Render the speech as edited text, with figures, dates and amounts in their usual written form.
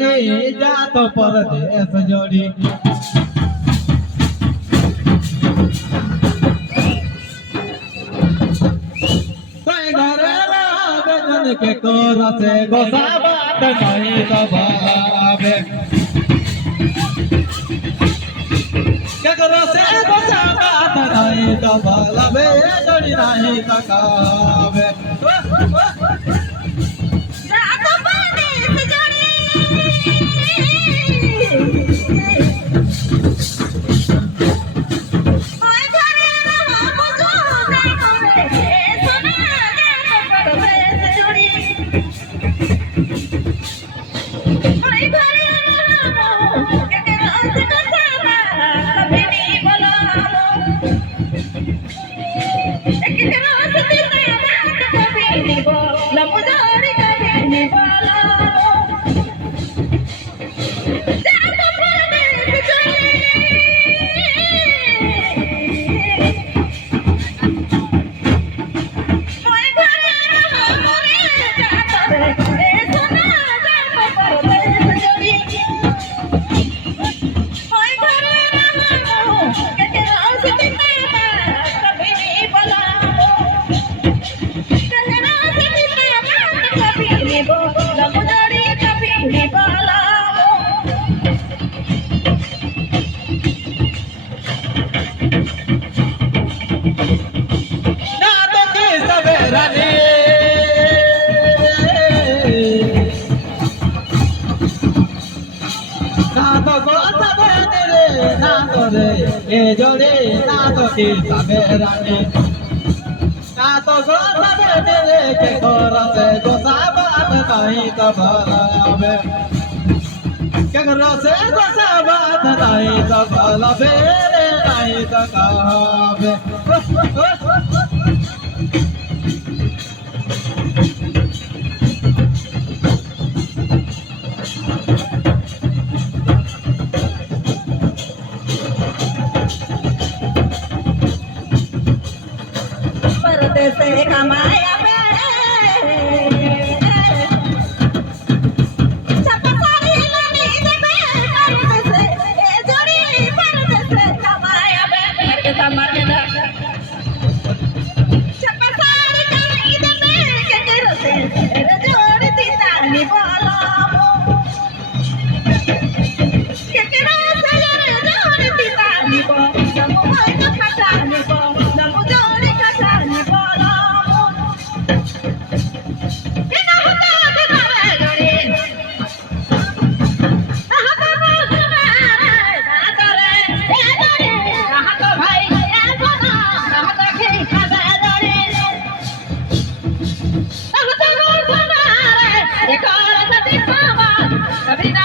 रानी जा तो परदेश जोड़ी के कोरा से गोसा बात नहीं तो भावे के कोरा से गोसा बात नहीं तो भावे जोड़ी नहीं तो कावे जातो परदेश जोड़ी ओए घरे रहो मुझो नहीं करे सुना जातो परदेश जोड़ी ओए घरे रहो के रोज का सारा कभी नहीं बोलावो एक रोज तेरे बात कभी नहीं बोला मुझे कभी नहीं बोलावो जातो परदेश जोड़ी ओए घरे रहो मोरे जातो रे सुना जातो परदेश जोड़ी ओए घरे रहो के रोज तेरे बात कभी नहीं बोलावो तेरे रोज तेरे बात कभी नहीं बोला मुझे कभी नहीं बोलावो ना तो की सवेरा ने ना तो गोसा बने रे ना तो रे ए जोड़ी ना तो की सवेरा ने ना तो गोसा बने रे के कोरा से गोसा बात नहीं तो भावे के कोरा से गोसा बात नहीं तो भावे नहीं तो कावे परदेश से कमाया छप्पा सारी लानी देबे परदेश से ए जोड़ी परदेश से कमाया के समर के छप्पा सारी लानी देबे के रोसे ए जोड़ी तीतानी बोलावो के रोसे जोड़ी तीतानी बोलावो मोय का खटानी बोलावो जोड़ी खटानी बोलावो बिना होता बिना जोड़ी कभी ना